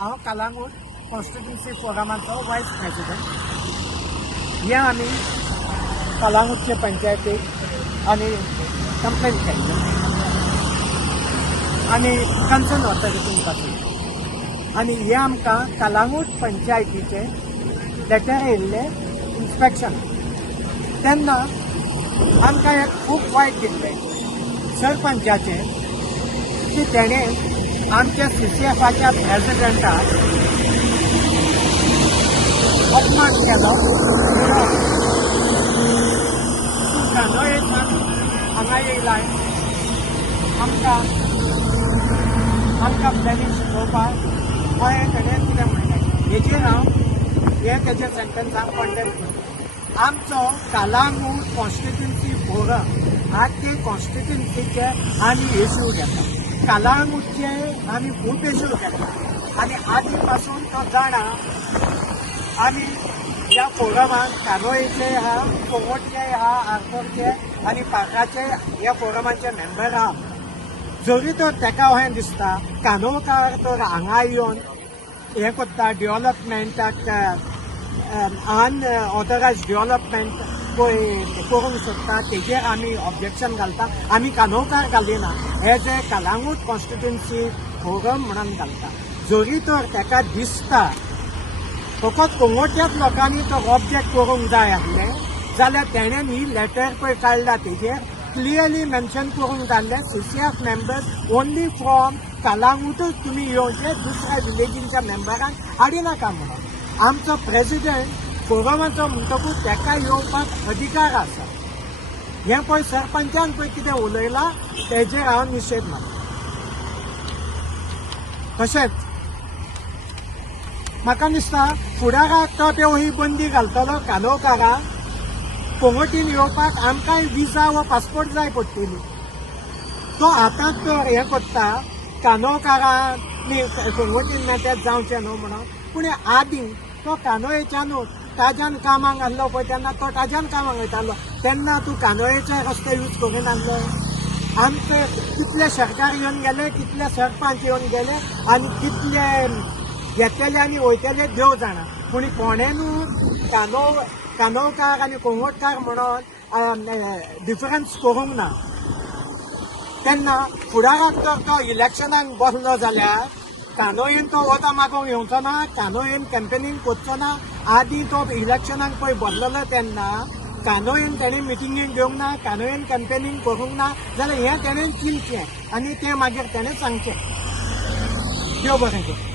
हांव कलांगूट कॉन्स्टिट्युन्सी फोरमाचो वायस प्रेसिडेंट. हे आमी कलांगूटचे पंचायतीक आनी कंप्लेन केल्ली आनी कन्सर्न ऑथॉरिटीन पासून, आनी हे आमकां कलांगूट पंचायतीचे लेटर येयल्ले इन्स्पेक्शन. तेन्ना आमकां एक खूब वायट दिसलें सरपंचाचे की तेणें आमच्या CCFच्या प्रेसिडेंटाक अपमान केलो. तूं कानोयेच्यान हांगा येयलाय आमकां प्लॅनिंग शिकोवपाक अशें तेणें कितें म्हणलें. हेजेर हांव तेजे सेंटेन्साक कॉन्डेम करता. आमचो कलांगूट कॉन्स्टिट्युन्सी फोरम आज ते कॉन्स्टिट्युन्सीचे आमी इश्यू घेता. कलांगूटचे आमी खूब इश्यू घेता आनी आदी पासून तो जाणा आमी ह्या फोरमाक कानोयेचे आहा, कोंगोटचे आहा, आरपोरचे आनी पाकाचे ह्या फोरमाचे मेंबर आहा. जरी तर तेका अशें दिसता कानोकार तर हांगा येवन हें करता डेव्हलपमेंटाक अनऑथरायज्ड डेव्हलपमेंट करूंक सोदता, तेजेर आमी ऑब्जेक्शन घालता. आमी कानोकार घालिना, as a Calangute constituency forum म्हणून घालता. जरी तर तेका दिसता फकत कोंगोटच्याच लोकांनी तो ऑब्जेक्ट करूंक जाय आसलें जाल्यार तेणेन ही लेटर पळय काडला तेजेर क्लियरली मेन्शन करूंक जाल्लें CCF मेंबर्स ओन्ली फ्रॉम कलांगूटच तुमी येवचे, दुसऱ्या विलेजींच्या मेंबरांक हाडिनाका म्हणून. आमचो प्रेसिडेंट फोरमाचो म्हणटकूच तेका येवपाक अधिकार आसा. हें पळय सरपंचान पळय कितें उलयलां तेजेर हांव निशेध मारता. तशेंच म्हाका दिसता फुडाराक तो ही बंदी घालतलो कानोकाराक कोंगोटीन येवपाक. आमकांय विजा वा पासपोर्ट जाय पडटली. तो आतांच तर हें करता कानोकारांनी कोंगोटीन मेळटात जावचें न्हू म्हणून, पूण आदीं तो कानोयेच्यानूच ताज्यान कामाक आहलो पळय तेन्ना तो ताज्यान कामाक वयतालो. तेन्ना तूं कानोयेचे रस्ते यूज करून आहलो. आमचे कितले सरकार येवन गेले, कितले सरपंच येवन गेले आनी कितले येतले आनी वयतले देव जाणा. पूण कोणेनूच कानोकार आनी कोंगोटकार म्हणून डिफरन्स करूंक ना. तेन्ना फुडाराक जर तो इलेक्शनाक बसलो जाल्यार कानोयेन तो वोटां मागोवंक येवचो ना, कानोयेन कॅम्पेनींग करचो ना. आदीं तो इलेक्शनाक पळय बसलेलो तेन्ना कानोयेन तेणें मिटिंगेक घेवंक ना, कानोयेन कॅम्पेनींग करूंक ना जाल्यार हें तेणें चिंतचें आनी तें मागीर तेणें सांगचें. देव बरें कर.